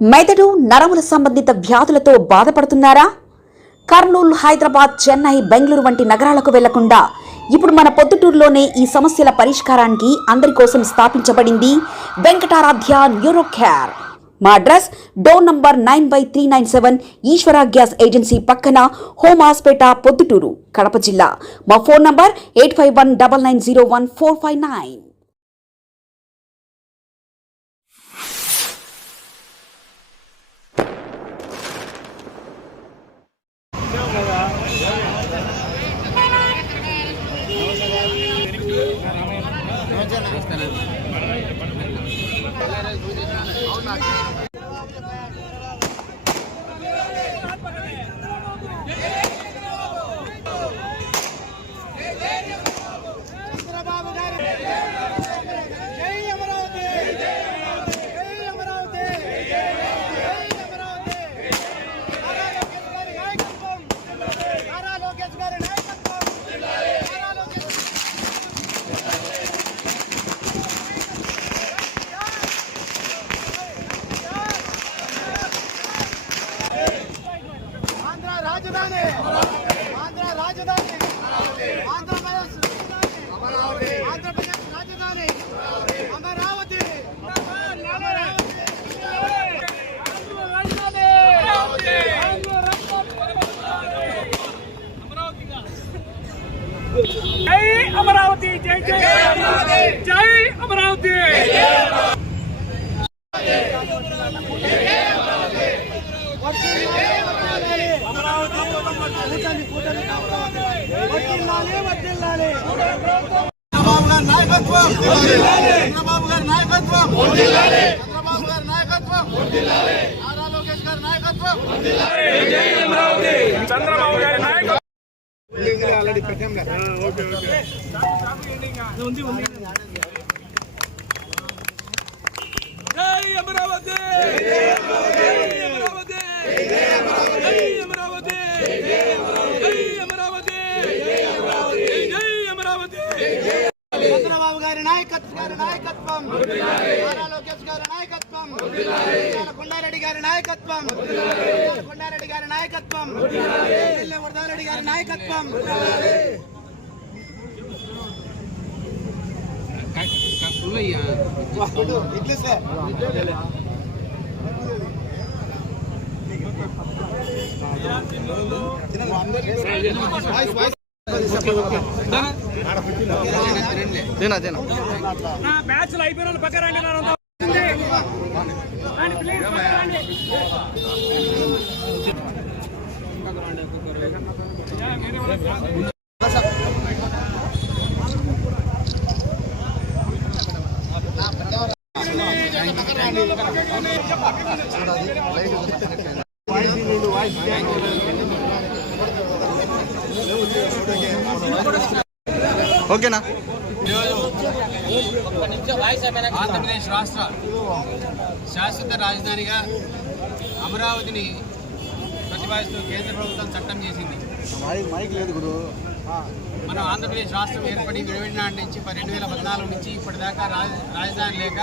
మెదడు నరముల సంబంధిత వ్యాధులతో బాధపడుతున్నారా? కర్నూలు, హైదరాబాద్, చెన్నై, బెంగళూరు వంటి నగరాలకు వెళ్లకుండా ఇప్పుడు మన పొద్దుటూరులోనే ఈ సమస్యల పరిష్కారానికి అందరి కోసం స్థాపించబడింది వెంకటారాధ్య న్యూరో కేర్. మా అడ్రస్ డోర్ నంబర్ 9/397 ఈశ్వర గ్యాస్ ఏజెన్సీ పక్కన, హోమాస్పేట, పొద్దుటూరు, కడప జిల్లా. మా ఫోన్ నంబర్ 8519901459. జై అమరావతి, జై జై అమరావతి, జై అమరావతి. చంద్రబాబు గారి నాయకత్వం, చంద్రబాబు గారి నాయకత్వం, చంద్రబాబు గారి నాయకత్వం, నారా లోకేష్ గారి నాయకత్వం, చంద్రబాబు గారి నాయకత్వం. ఆల్రెడీ పెట్టాం. ఓకే ఓకే ఉంది ఉంది. జై అమరావతి, జై అమరావతి, జై అమరావతి, జై అమరావతి, జై అమరావతి, జై అమరావతి. చంద్రబాబు గారి నాయకత్వం, నారా లోకేష్ గారి నాయకత్వం, కొండారెడ్డి గారి నాయకత్వం, కొండారెడ్డి గారి నాయకత్వం, వరదారెడ్డి గారి నాయకత్వం. ఇడ్లీ సార్ మ్యాచ్ అయిపోయిన పక్కన ఓకేనా? ఆంధ్రప్రదేశ్ రాష్ట్ర శాశ్వత రాజధానిగా అమరావతిని ప్రతిపాదిస్తూ కేంద్ర ప్రభుత్వం చట్టం చేసింది. మనం ఆంధ్రప్రదేశ్ రాష్ట్రం ఏర్పడి విడినాటి నుంచి 2014 నుంచి ఇప్పటిదాకా రాజధాని లేక,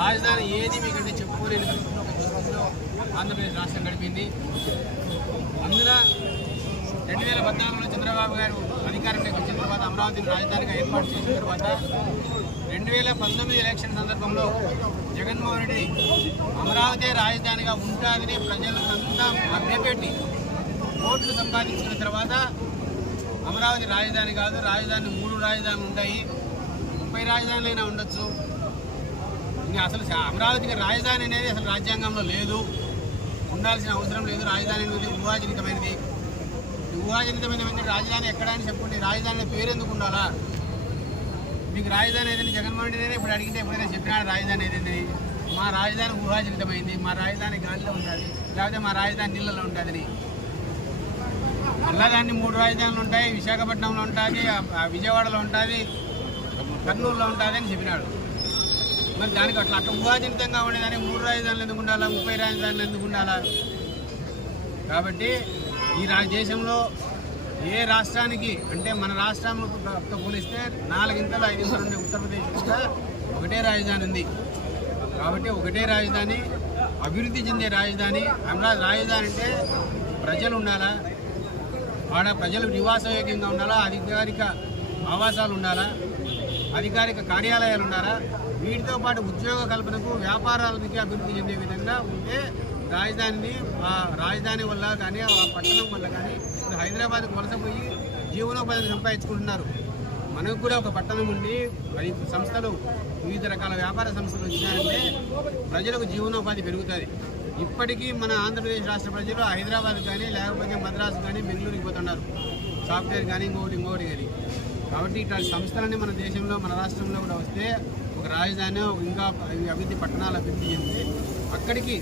రాజధాని ఏది మీకంటే చెప్పుకోలేని పరిస్థితిలో ఆంధ్రప్రదేశ్ రాష్ట్రం గడిపింది. అందులో 2014లో చంద్రబాబు గారు అధికారంలోకి వచ్చిన తర్వాత అమరావతిని రాజధానిగా ఏర్పాటు చేసిన తర్వాత 2019 ఎలక్షన్ సందర్భంలో జగన్మోహన్ రెడ్డి అమరావతి రాజధానిగా ఉంటుందని ప్రజలంతా మభ్యపెట్టి ఓట్లు సంపాదించిన తర్వాత అమరావతి రాజధాని కాదు, రాజధాని 3 రాజధానులు ఉంటాయి, 30 రాజధానులైనా ఉండొచ్చు. ఇంకా అసలు అమరావతికి రాజధాని అనేది అసలు రాజ్యాంగంలో లేదు, ఉండాల్సిన అవసరం లేదు. రాజధాని అనేది ఊహాజనితమైనది. ఊహాజనితమైన రాజధాని ఎక్కడ అని చెప్పుకుంటే రాజధాని పేరు ఎందుకు ఉండాలా? మీకు రాజధాని ఏదైనా జగన్మోహన్ రెడ్డి ఇప్పుడు అడిగితే ఎప్పుడైనా చెప్పినాడు రాజధాని ఏదైంది? మా రాజధాని ఊహాజనితమైంది, మా రాజధాని గాలిలో ఉంటుంది, లేకపోతే మా రాజధాని నీళ్ళలో ఉంటుందని. అలాగాన్ని 3 రాజధానులు ఉంటాయి, విశాఖపట్నంలో ఉంటుంది, విజయవాడలో ఉంటుంది, కర్నూలులో ఉంటుంది అని చెప్పినాడు. మరి దానికి అట్లా ఊహాజనితంగా ఉండేదాన్ని 3 రాజధానులు ఎందుకు ఉండాలా, 30 రాజధానులు ఎందుకు ఉండాలా? కాబట్టి ఈ దేశంలో ఏ రాష్ట్రానికి అంటే మన రాష్ట్రంతో పోలిస్తే 4 ఇంతలు 5 ఇంతలు ఉండే ఉత్తరప్రదేశ్ కూడా ఒకటే రాజధాని ఉంది. కాబట్టి ఒకటే రాజధాని అభివృద్ధి చెందే రాజధాని. అమరావతి రాజధాని అంటే ప్రజలు ఉండాలా, ఆడ ప్రజలు నివాసయోగ్యంగా ఉండాలా, అధికారిక ఆవాసాలు ఉండాలా, అధికారిక కార్యాలయాలు ఉండాలా, వీటితో పాటు ఉద్యోగ కల్పనకు వ్యాపారాలకి అభివృద్ధి చెందే విధంగా ఉంటే రాజధాని వల్ల కానీ ఆ పట్టణం వల్ల కానీ ఇప్పుడు హైదరాబాద్కు వలసపోయి జీవనోపాధిని సంపాదించుకుంటున్నారు. మనకు కూడా ఒక పట్టణం ఉండి 10 సంస్థలు, వివిధ రకాల వ్యాపార సంస్థలు వచ్చినాయంటే ప్రజలకు జీవనోపాధి పెరుగుతుంది. ఇప్పటికీ మన ఆంధ్రప్రదేశ్ రాష్ట్ర ప్రజలు హైదరాబాద్ కానీ లేకపోతే మద్రాసు కానీ బెంగళూరుకి పోతున్నారు, సాఫ్ట్వేర్ కానీ ఇంకోటి కానీ. కాబట్టి ఇట్లాంటి సంస్థలన్నీ మన దేశంలో మన రాష్ట్రంలో కూడా వస్తే ఒక రాజధాని ఇంకా అభివృద్ధి పట్టణాలు అభివృద్ధి చెందితే అక్కడికి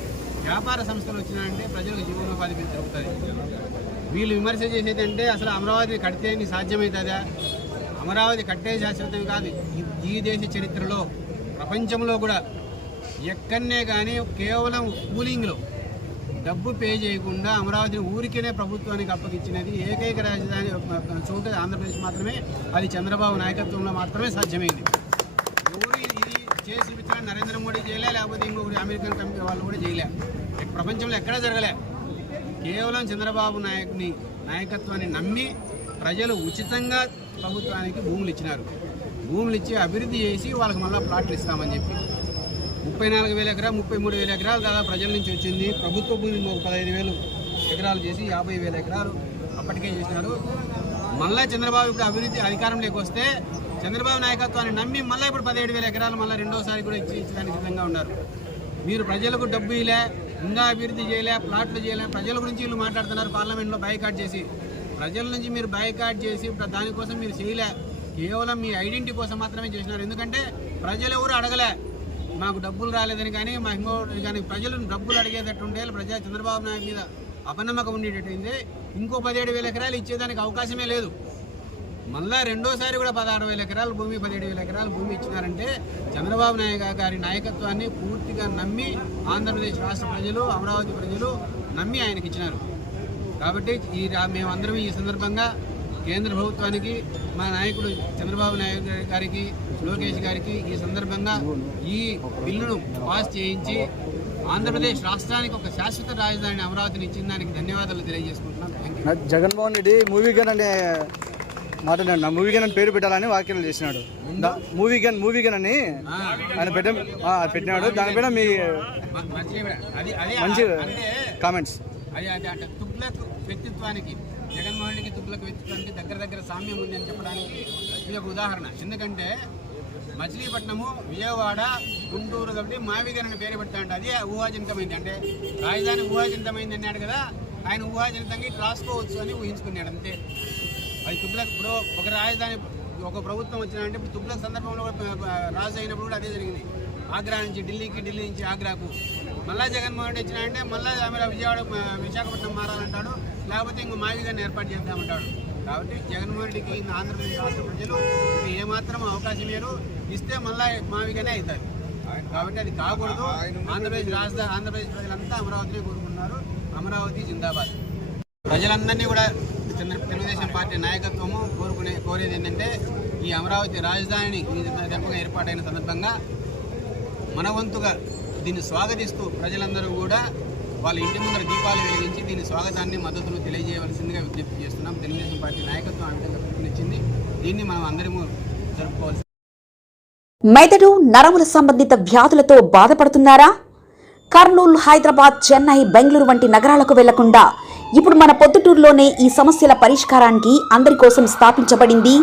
వ్యాపార సంస్థలు వచ్చినాయంటే ప్రజలకు జీవనోపాధి పెరుగుతుంది. వీళ్ళు విమర్శ చేసేది అంటే అసలు అమరావతి కడితే సాధ్యమవుతుందా? అమరావతి కట్టే శాశ్వతం కాదు. ఈ దేశ చరిత్రలో ప్రపంచంలో కూడా ఎక్కడనే కానీ కేవలం కూలింగ్లో డబ్బు పే చేయకుండా అమరావతిని ఊరికేనే ప్రభుత్వానికి అప్పగించినది ఏకైక రాజధాని చోట ఆంధ్రప్రదేశ్ మాత్రమే. అది చంద్రబాబు నాయకత్వంలో మాత్రమే సాధ్యమైంది. ఇది చేసి చూపించిన నరేంద్ర మోడీ చేయలే, లేకపోతే ఇంకొకటి అమెరికన్ కంపెనీ వాళ్ళు కూడా చేయలే. ప్రపంచంలో ఎక్కడా జరగలే. కేవలం చంద్రబాబు నాయకత్వాన్ని నమ్మి ప్రజలు ఉచితంగా ప్రభుత్వానికి భూములు ఇచ్చినారు. భూములు ఇచ్చి అభివృద్ధి చేసి వాళ్ళకి మళ్ళీ ప్లాట్లు ఇస్తామని చెప్పి 34,000 ఎకరాలు 33,000 ఎకరాలు దాదాపు ప్రజల నుంచి వచ్చింది. ప్రభుత్వ భూమి 15,000 ఎకరాలు చేసి 50,000 ఎకరాలు అప్పటికే చేసినారు. మళ్ళీ చంద్రబాబు ఇప్పుడు అభివృద్ధి అధికారంలోకి వస్తే చంద్రబాబు నాయకత్వాన్ని నమ్మి మళ్ళీ ఇప్పుడు 17,000 ఎకరాలు మళ్ళీ రెండోసారి కూడా ఇచ్చడానికి సిద్ధంగా ఉన్నారు. మీరు ప్రజలకు డబ్బు ఇలే, ఇంకా అభివృద్ధి చేయలే, ప్లాట్లు చేయలే, ప్రజల గురించి వీళ్ళు మాట్లాడుతున్నారు. పార్లమెంట్లో బాయ్కాట్ చేసి ప్రజల నుంచి మీరు బాయ్కాట్ చేసి దానికోసం మీరు చేయలే, కేవలం మీ ఐడెంటిటీ కోసం మాత్రమే చేసినారు. ఎందుకంటే ప్రజలు ఎవరు అడగలే, మాకు డబ్బులు రాలేదని కానీ మా ఇంకోటి కానీ ప్రజలు డబ్బులు అడిగేటట్టుంటే చంద్రబాబు నాయుడు మీద అపనమ్మకం ఉండేటట్టుంది. ఇంకో 17,000 ఎకరాలు ఇచ్చేదానికి అవకాశమే లేదు. మళ్ళీ రెండోసారి కూడా 16,000 ఎకరాల భూమి 17,000 ఎకరాల భూమి ఇచ్చినారంటే చంద్రబాబు నాయుడు గారి నాయకత్వాన్ని పూర్తిగా నమ్మి ఆంధ్రప్రదేశ్ రాష్ట్ర ప్రజలు, అమరావతి ప్రజలు నమ్మి ఆయనకి ఇచ్చినారు. కాబట్టి మేమందరం ఈ సందర్భంగా కేంద్ర ప్రభుత్వానికి, మా నాయకుడు చంద్రబాబు నాయుడు గారికి, లోకేష్ గారికి ఈ సందర్భంగా ఈ బిల్లును పాస్ చేయించి ఆంధ్రప్రదేశ్ రాష్ట్రానికి ఒక శాశ్వత రాజధాని అమరావతిని ఇచ్చిన దానికి ధన్యవాదాలు తెలియజేసుకుంటున్నాను. జగన్మోహన్ రెడ్డి మూవీ గన్ అనే మాట్లాడాడు. మూవీ గన్ అని పేరు పెట్టాలని వ్యాఖ్యలు చేసినాడు. మూవీ గన్ అని ఆయన పెట్టినాడు. దానిపైన మీ మంచి కామెంట్స్. అది తుగ్లక్ వ్యక్తిత్వానికి, జగన్మోహన్ రెడ్డికి తుగ్లక్ వ్యక్తిత్వానికి దగ్గర సామ్యం ఉంది అని చెప్పడానికి ఇది ఒక ఉదాహరణ. ఎందుకంటే మచిలీపట్నము, విజయవాడ, గుంటూరు కాబట్టి మావిగన్ అని పేరు పెడతాడు. అది ఊహాజనితమైంది. అంటే రాజధాని ఊహాజనితమైంది అన్నాడు కదా, ఆయన ఊహాజనితంగా రాసుకోవచ్చు అని ఊహించుకున్నాడు అంతే. అది తుగ్లక్. ఇప్పుడు ఒక రాజధాని ఒక ప్రభుత్వం వచ్చినారంటే ఇప్పుడు తుగ్లక్ సందర్భంలో రాజు అయినప్పుడు కూడా అదే జరిగింది. ఆగ్రా నుంచి ఢిల్లీకి, ఢిల్లీ నుంచి ఆగ్రాకు. మళ్ళీ జగన్మోహన్ రెడ్డి వచ్చినారంటే మళ్ళీ విశాఖపట్నం మారాలంటాడు, లేకపోతే ఇంకో మావిగాన్ని ఏర్పాటు చేద్దామంటాడు. కాబట్టి జగన్మోహన్ రెడ్డికి ఆంధ్రప్రదేశ్ రాష్ట్ర ప్రజలు ఏమాత్రం అవకాశం లేరు, ఇస్తే మళ్ళీ మావిగానే అవుతారు. కాబట్టి అది కాకూడదు. ఆంధ్రప్రదేశ్ ప్రజలంతా అమరావతిని కోరుకుంటున్నారు. అమరావతి జిందాబాద్. ప్రజలందరినీ కూడా తెలుగుదేశం పార్టీ నాయకత్వము కోరేది ఏంటంటే ఈ అమరావతి రాజధానిని ఈ సందర్భంగా ఏర్పాటైన సందర్భంగా మన వంతుగా దీన్ని స్వాగతిస్తూ ప్రజలందరూ కూడా వాళ్ళ ఇంటి ముందర దీపాలు వెలిగించి దీని స్వాగతాన్ని, మద్దతును తెలియజేయవలసిందిగా విజ్ఞప్తి చేస్తున్నాం. తెలుగుదేశం పార్టీ నాయకత్వం ఆ విధంగా పిలుపునిచ్చింది. దీన్ని మనం అందరము జరుపుకోవాల్సి. మెదడు, నరముల సంబంధిత వ్యాధులతో బాధపడుతున్నారా? కర్నూలు, హైదరాబాద్, చెన్నై, బెంగళూరు వంటి నగరాలకు వెళ్లకుండా ఇప్పుడు మన పొద్దుటూరులోనే ఈ సమస్యల పరిష్కారానికి అందరి కోసం స్థాపించబడింది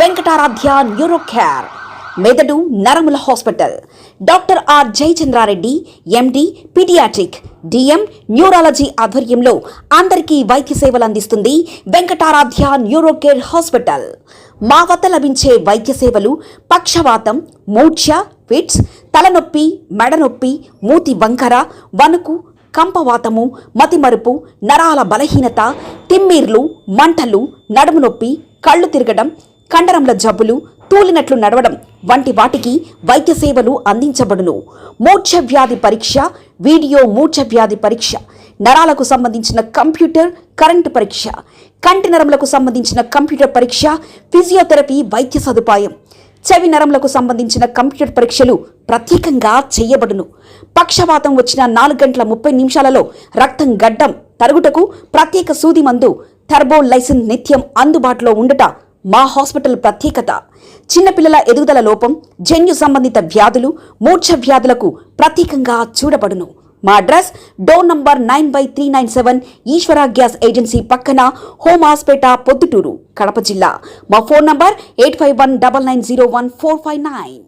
వెంకటారాధ్య న్యూరో కేర్, మెదడు నరముల hospital. Doctor R Jayachandra Reddy, MD, paediatric, DM, neurology ఆధ్వర్యంలో అందరికీ వైద్య సేవలు అందిస్తుంది వెంకటారాధ్య న్యూరో కేర్ హాస్పిటల్. మా వద్ద లభించే వైద్య సేవలు పక్షవాతం, మూర్ఛ, ఫిట్స్, తలనొప్పి, మెడనొప్పి, మూతి వంకర, వణుకు, కంపవాతము, మతిమరుపు, నరాల బలహీనత, తిమ్మిర్లు, మంటలు, నడుము నొప్పి, కళ్ళు తిరగడం, కండరంల జబ్బులు, తూలినట్లు నడవడం వంటి వాటికి వైద్య సేవలు అందించబడును. మూర్ఛ వ్యాధి పరీక్ష, వీడియో మూర్ఛ వ్యాధి పరీక్ష, నరాలకు సంబంధించిన కంప్యూటర్, కరెంటు పరీక్ష, కంటి నరములకు సంబంధించిన కంప్యూటర్ పరీక్ష, ఫిజియోథెరపీ వైద్య సదుపాయం, చెవి నరములకు సంబంధించిన కంప్యూటర్ పరీక్షలు ప్రత్యేకంగా చేయబడును. పక్షవాతం వచ్చిన 4 గంటల 30 నిమిషాలలో రక్తం గడ్డం తరుగుటకు ప్రత్యేక సూది మందు థర్బోలైసిన్ నిత్యం అందుబాటులో ఉండుట మా హాస్పిటల్ ప్రత్యేకత. చిన్నపిల్లల ఎదుగుదల లోపం, జన్యు సంబంధిత వ్యాధులు, మూర్ఛ వ్యాధులకు ప్రత్యేకంగా చూడబడును. మా అడ్రస్ డోర్ నంబర్ 9/397 ఈశ్వర గ్యాస్ ఏజెన్సీ పక్కన, హోమాస్పేట, పొద్దుటూరు, కడప జిల్లా. మా ఫోన్ నంబర్ 8519901459.